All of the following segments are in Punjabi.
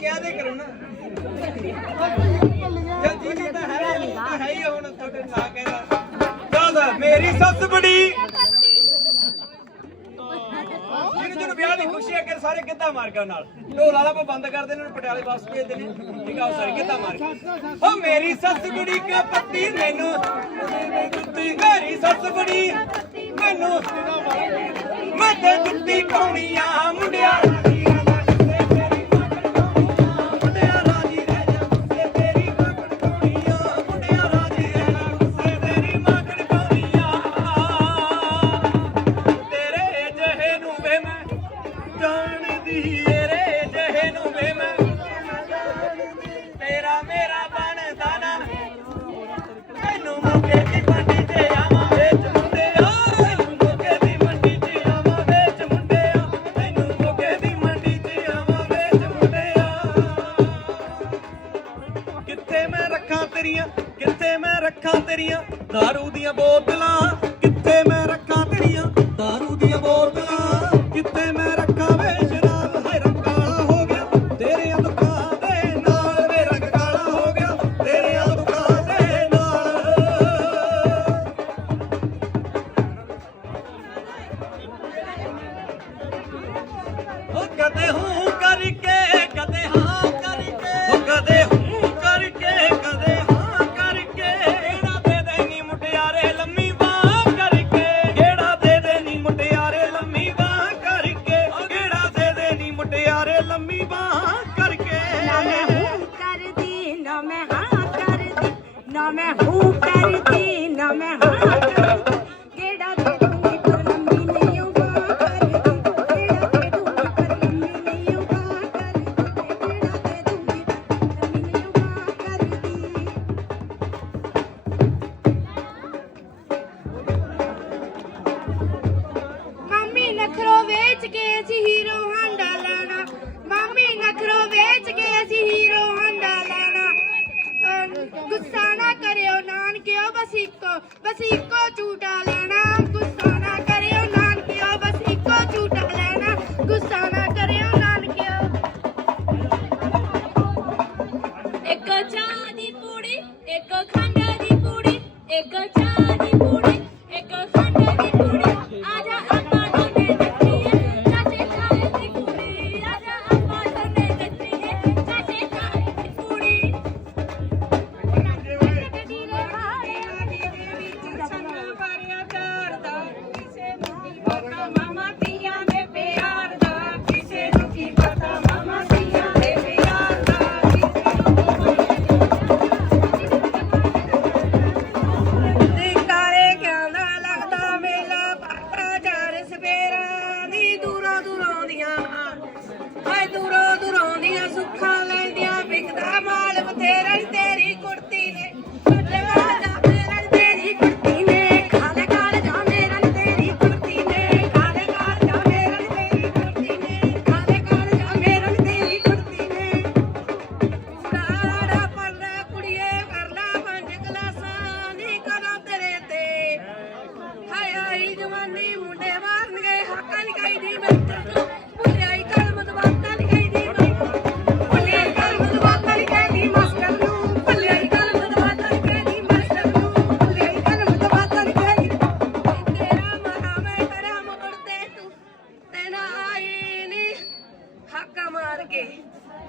ਕਿਆ ਦੇ ਕਰੋ ਨਾ? ਜਦ ਜੀ ਨੂੰ ਤਾਂ ਹੈ ਨਹੀਂ ਤਾਂ ਹੈ ਹੀ ਹੁਣ ਤੁਹਾਡੇ ਨਾ ਕਹਿਦਾ ਚਲ ਮੇਰੀ ਸੱਸ ਬੜੀ। ਜਿਹਨੂੰ ਜਿਹਨੂੰ ਵਿਆਹ ਦੀ ਖੁਸ਼ੀ ਹੈ ਕਿ ਸਾਰੇ ਗਿੱਧਾ ਮਾਰ ਕੇ ਨਾਲ। ਢੋਲ ਵਾਲਾ ਪਾ ਬੰਦ ਕਰ ਦੇ ਇਹਨਾਂ ਨੂੰ ਪਟਿਆਲੇ ਵਾਪਸ ਭੇਜ ਦੇਣੀ। ਠੀਕ ਆ ਸਾਰੇ ਗਿੱਧਾ ਮਾਰ ਕੇ। ਓ ਮੇਰੀ ਸੱਸ ਬੜੀ ਕਾ ਪੱਤੀ ਮੈਨੂੰ? ਮੇਰੀ ਸੱਸ ਬੜੀ ਮੈਨੂੰ। ਮੈਂ ਤੇ ਜੁੱਤੀ ਪਾਉਣੀ ਆ ਮੁੰਡਿਆ ਅੱਖਾਂ ਤੇਰੀਆਂ ਕਿੱਥੇ ਮੈਂ ਰੱਖਾਂ ਤੇਰੀਆਂ? दारू ਦੀਆਂ ਬੋਤਲਾਂ ਕਿੱਥੇ ਮੈਂ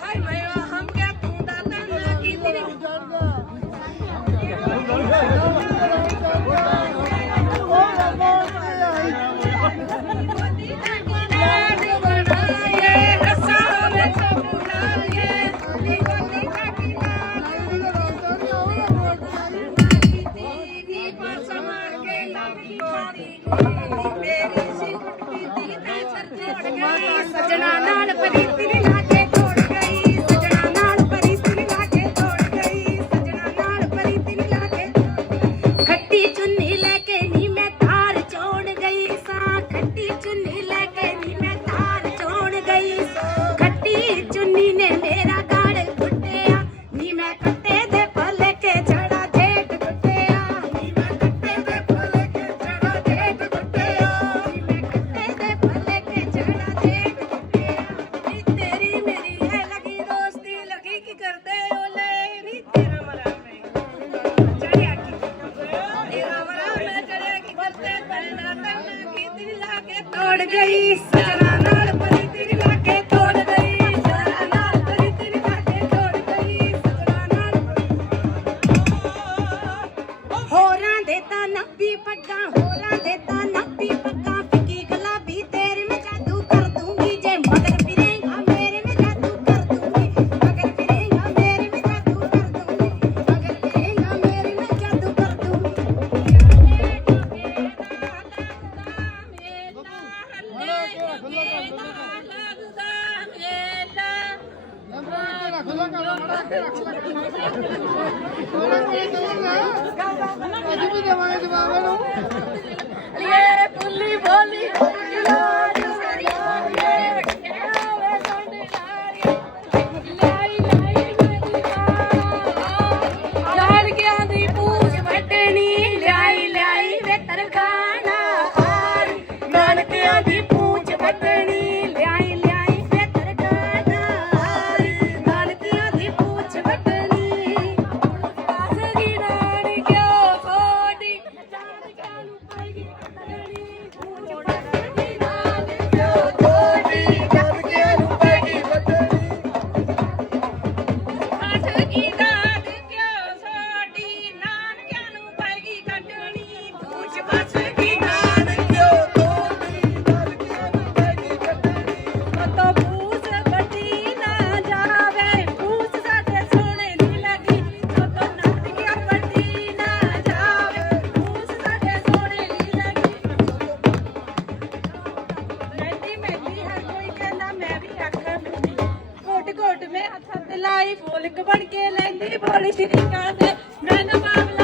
太美了。കൊടുക്കുക ഈ ਰੱਖ ਲੈ ਕਾਲਾ ਮੜਾ ਕੇ ਰੱਖ ਲੈ ਥੋੜਾ ਕੋਈ ਦੇਣਾ ਅਸੀਂ ਵੀ ਦੇਵਾਂਗੇ ਜਵਾਬ ਨੂੰ ਲੀਏ ਪੁੱਲੀ ਬੋਲੀ। ਲਾਈ ਬੋਲ ਬਣ ਕੇ ਲੈਂਦੀ ਬੋਲੀ ਸ਼੍ਰੀ ਕਾਂਦੇ ਮੈਂ ਨਾ ਮਾਮਲਾ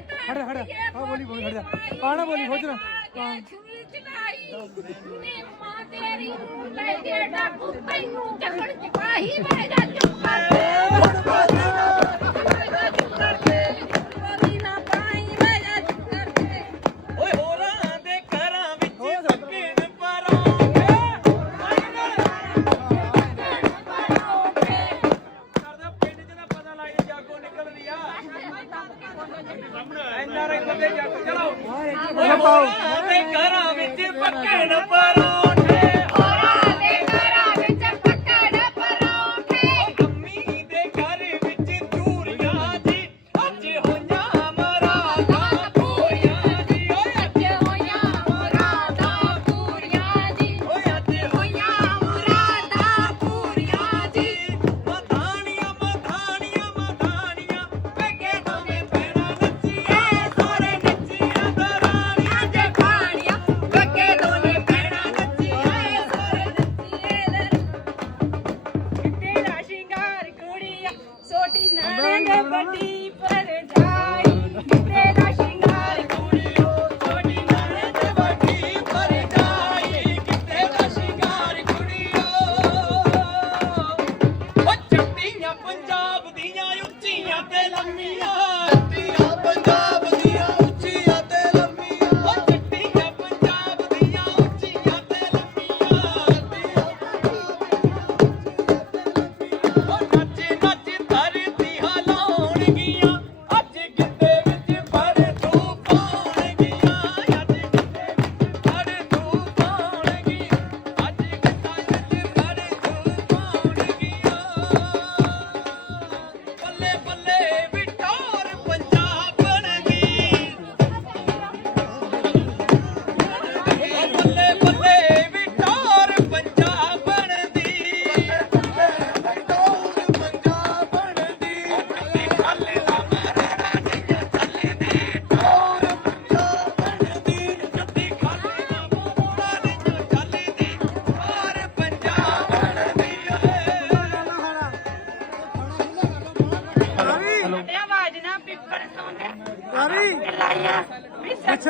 ਜਾ ਹਟ ਹਟ ਆ ਬੋਲੀ ਬੋਲੀ ਹਟ ਜਾ। ਆਣਾ ਬੋਲੀ ਹੋ ਜਾ ਛੁਰੀ ਮਾਂ ਤੇਰੀ ਨੂੰ ਲੈ ਗਿਆ ਡਾਕੂ ਤੈਨੂੰ ਚੱਕਣ ਚ ਜਾ ਚੁੱਪ ਕਰ ਕੋਟੀ ਨਾਣੇ ਪਟੀ ਪਰ ਜਾਈ ਤੇ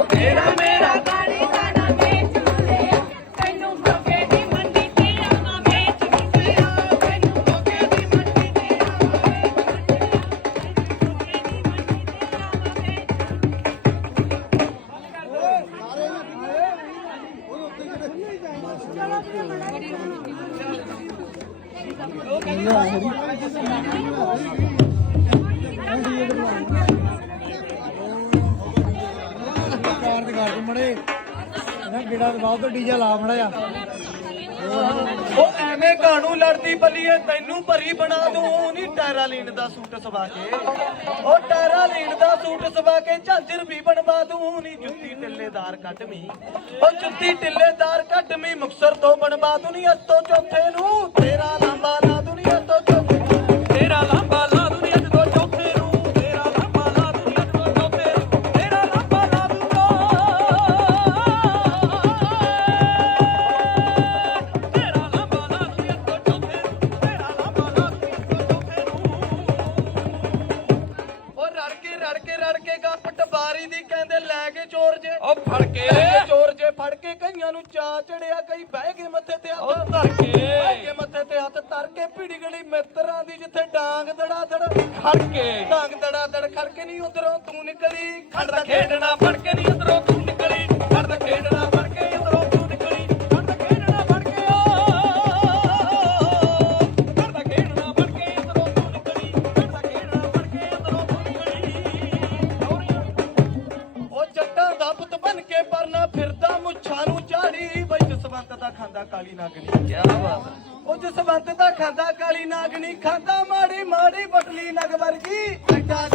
ਮੇਰਾ ਮੇਰਾ ਗਾਣੇ ਕਾਰ ਤੇ ਕਰ ਮੜੇ। ਨਾ ਬਿੜਾ ਦਬਾਓ ਤੋਂ ਡੀਜੇ ਲਾ ਮੜਿਆ ਉਹ ਐਵੇਂ ਕਾਣੂ ਲੜਦੀ ਬੱਲੀਏ ਤੈਨੂੰ ਭਰੀ ਬਣਾ ਦੂੰ, ਨੀ ਟੈਰਾਲੀਨ ਦਾ ਸੂਟ ਸਵਾ ਕੇ। ਉਹ ਟੈਰਾਲੀਨ ਦਾ ਸੂਟ ਸਵਾ ਕੇ ਝਾਂਜਰ ਵੀ ਬਣਵਾ ਦੂੰ, ਨੀ ਜੁੱਤੀ ਟਿੱਲੇਦਾਰ ਕੱਢਵੀਂ। ਉਹ ਜੁੱਤੀ ਟਿੱਲੇਦਾਰ ਕੱਢਵੀਂ, ਮੁਕਸਰ ਤੋਂ ਬਣਵਾ ਦੂੰ, ਨੀ ਅੱਤੋਂ ਚੌਥੇ ਨੂੰ ਤੇਰਾ ਲਾਂਬਾ ਲਾ ਦੂੰ, ਨੀ ਅੱਤੋਂ ਚੌਥੇ ਨੂੰ ਤੇਰਾ ਲਾਂਬਾ ਹੈ ਉਹ ਜਸਵੰਤ ਦਾ ਖਾਂਦਾ ਕਾਲੀ ਨਾਗਣੀ ਖਾਂਦਾ ਮਾੜੀ ਮਾੜੀ ਬਟਲੀ ਨਗ ਵਰਗੀ। ਐਡਾ